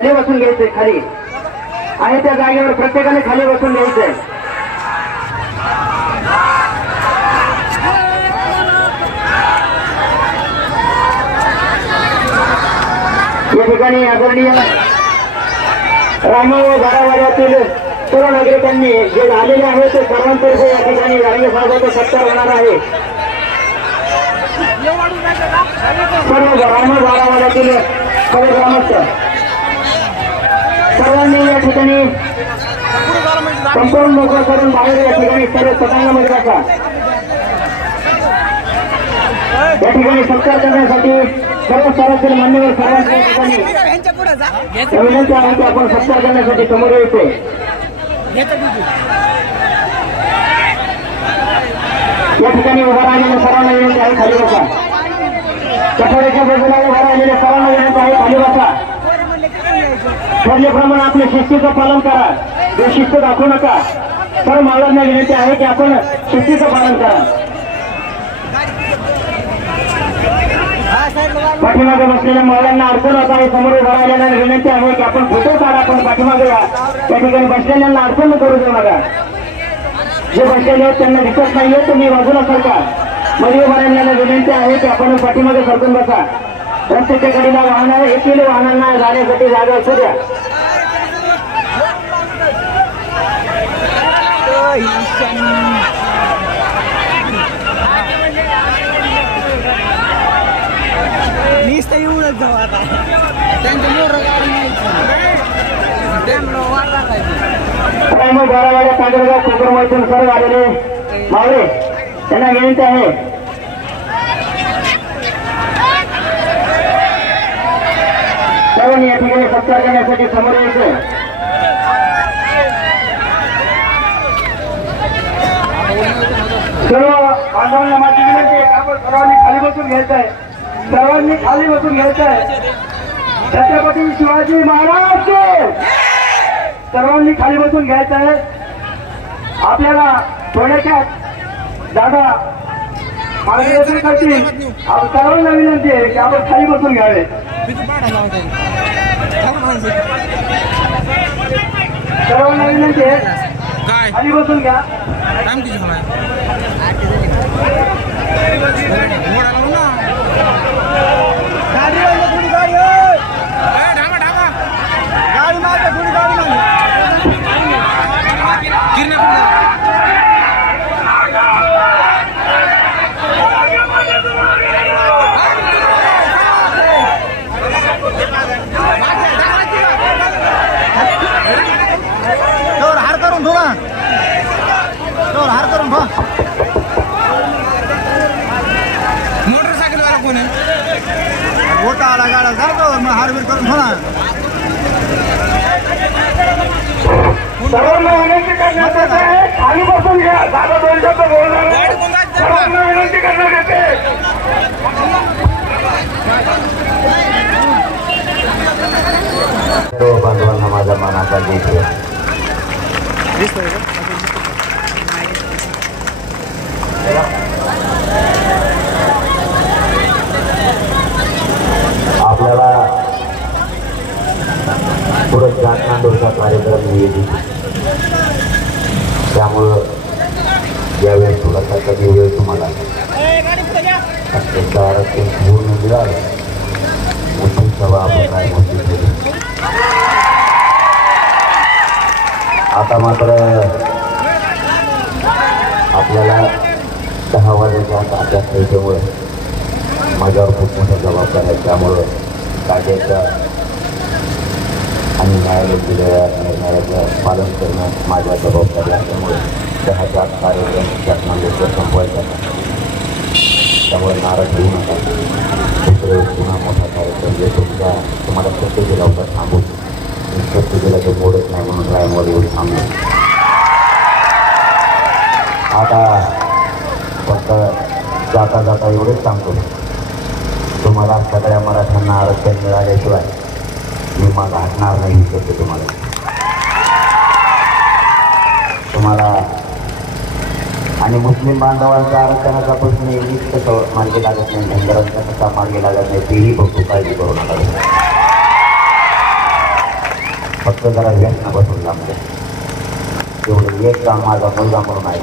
खाली बसून घ्यायचंय खाली. आहे त्या जागेवर प्रत्येकाने खाली बसून घ्यायचंय. या ठिकाणी आदरणीय रामा घरावाड्यातील सर्व नागरिकांनी जे झालेले आहे ते सर्वांतर्फे या ठिकाणी रांगे साहेबांचा सत्कार होणार आहे. सर्व रामा घरावाड्यातील सर्व ग्रामस्थ सर्वांनी या ठिकाणी संपूर्ण मोकळा करून बाहेर या ठिकाणी सर्व पटांगामध्ये टाका या ठिकाणी सत्कार करण्यासाठी सर्व स्तरातील मान्यवर सर्वांच्या ठिकाणी. विनंती आहे की आपण सत्कार करण्यासाठी समोर येतो या ठिकाणी उभा राहिलेल्या सर्वांना विनंती आहे खाली बसा कठोऱ्याच्या बाजूला उभा राहिलेल्या सर्वांना विनंती आहे खाली बसा ठरल्याप्रमाणे आपल्या शिस्तीचं पालन करा. बेशिस्त दाखवू नका तर मावळांना विनंती आहे की आपण शिस्तीचं पालन करा. पाठीमागे बसलेल्या महिलांना अडचण होत आहे समोर उभा राहिलेल्या विनंती आहे की आपण फोटो काढा आपण पाठीमागे या. त्या ठिकाणी बसलेल्यांना अडचण करू देऊ नका. जे बसलेले आहेत त्यांना दिसत नाहीये तुम्ही बाजूला सरका. मध्ये उभा राहिलेल्या विनंती आहे की आपण पाठीमागे सरकून बसा. रस्त्याच्या कडेला वाहन येथील वाहनांना जाण्यासाठी जागा असू द्या नुसतं एवढंच जाऊ आता त्यांचं मोरं गाडी न्यायचं. त्यांना वाट टाकायची. त्यामुळे बारावाड्या सर्व आलेले मावळे त्यांना विनंती आहे सर्वांनी या ठिकाणी सत्कार करण्यासाठी समोर यायचं सर्व बांधवांना माझी विनंती आहे आपण सर्वांनी खाली बसून घ्यायचं आहे सर्वांनी खाली बसून घ्यायचं आहे छत्रपती शिवाजी महाराज सर्वांनी खाली बसून घ्यायचं आहे आपल्याला थोड्याशात दादा मार्गदर्शन करतील आप सर्वांना विनंती आहे की आपण खाली बसून घ्यावे. सर्वांना विनंती आहे काय खाली बसून घ्या टाइम किती होणार मोडा लावून ना गाडी मागे थोडी गाडी ओय. ए, ढाबा ढाबा गाडी मागे थोडी गाडी मागे किरण्या तोवर हार करून ठेवा तोवर हार करून ठेवा मोटरसायकल वाला कोण आला गाडा जातो मग हारबीर करून सर्वांना विनंती करण्यात येत आहे खाली बसून घ्या दादा दोन शब्द बोलणार गाडी आहे. कोण जायचं? सर्वांना विनंती करण्यात येते सर्व बांधवांना माझा मानाचा देतो आपल्याला पुढं नांदूरचा कार्यक्रम नियोजित त्यामुळं यावेळेस थोडासा कमी वेळ तुम्हाला अत्यंत आरक्षण पूर्ण मिळालं मोठी सभा आपण काय केली आता मात्र आपल्याला दहा वाजेच्या आपल्या अभ्यास माझ्यावर खूप मोठा जबाबदार आहे त्यामुळं कायद्याच्या आणि न्यायालय दिलेल्या निर्णयाचं पालन करणं माझ्या जबाबदारी असल्यामुळे दहाच्या आत कार्यक्रम शासनाने संपवायचा त्यामुळे नाराज होऊ नका दुसरं पुन्हा मोठा कार्यक्रम जे तुमचा तुम्हाला प्रत्येक लवकर थांबू प्रत्येकीला तो मोडत नाही म्हणून लाईनवर येऊन थांबलो आता फक्त जाता जाता एवढेच सांगतो तुम्हाला सगळ्या मराठ्यांना आरक्षण मिळाल्याशिवाय विमा घाटणार नाही ही तुम्हाला. तुम्हाला आणि मुस्लिम बांधवांचा आरक्षणाचा प्रश्न नेहमीच कसं मार्गी लागत नाही. धनगरांचा कसा मार्गी लागत नाही. तेही बघतो काळजी करू नका. फक्त जरा व्यसनापासून लांब द्या तेवढं म्हणजे. एक काम माझा मुलगा म्हणून आहे.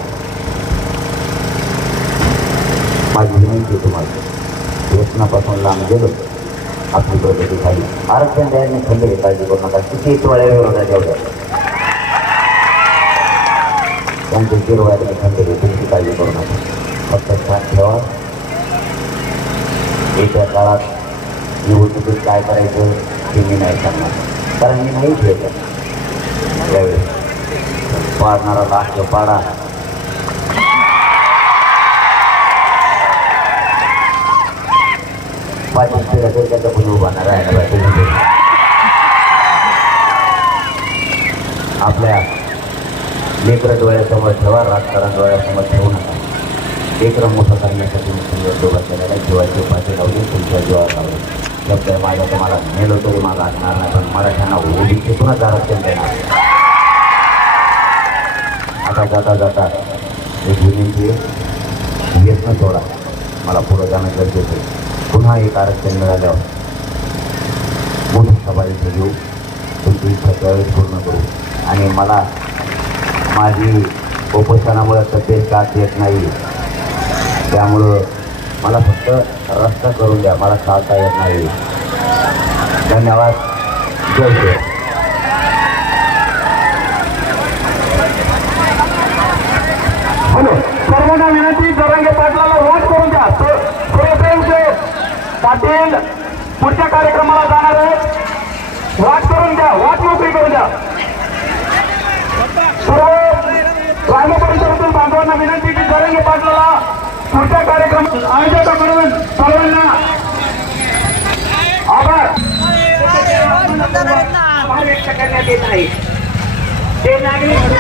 माझी विनंती तुम्हाला. व्यसनापासून लांब गेलो आपली प्रगती झाली. आरक्षण द्यायला खंड काळजी करू नका. किती टोळ्या विरोधात एवढ्या त्यांचे जिरवायला तरी त्यांची काळजी करू नका. फक्त साथ ठेवा. येत्या काळात निवडणुकीत काय करायचं हे मी नाही सांगणार. कारण मी नाही खेळत. यावेळेस पाडणारा लास्ट पाडा. पाचशे फिरा तरी त्याचा कोणी उभा नाही राहायला पाहिजे आपल्या लेकरं डोळ्यासमोर ठेवा राजकारण डोळ्यासमोर ठेवू नका. लेकरं मोठं करण्यासाठी मी तुमच्यासोबत केलेला जीवाची पाठी लावली तुमच्या जीवावर लावली. शब्द माझ्या तुम्हाला नेलो तरी मला असणार नाही पण मराठ्यांना ओबीसीतूनच आरक्षण देणार. आता जाता जाता एक विनंती येत व्यसन सोडा मला पुढं जाणं गरजेचं आहे. पुन्हा एक आरक्षण मिळाल्यावर मोठी सभारीचं घेऊ तुमची इच्छा त्यावेळेस पूर्ण करू. आणि मला माझी उपोषणामुळे तब्येत साथ येत नाही. त्यामुळं मला फक्त रस्ता करून द्या मला चालता येत नाही. धन्यवाद. जय जय हॅलो सर्वांना विनंती जरांगे पाटलाला वोट करून द्या सुरेश पाटील पुढच्या कार्यक्रमाला जाणार आहेत वाट करून द्या वाट मोकळी करून द्या सर्व ग्राम परिसरातील बांधवांना विनंती की जरांगे पाटलाला कार्यक्रम कार्यक्रम आयोजकाकडून सर्वांना आभार. व्यक्त करण्यात येत आहे ते नागरिक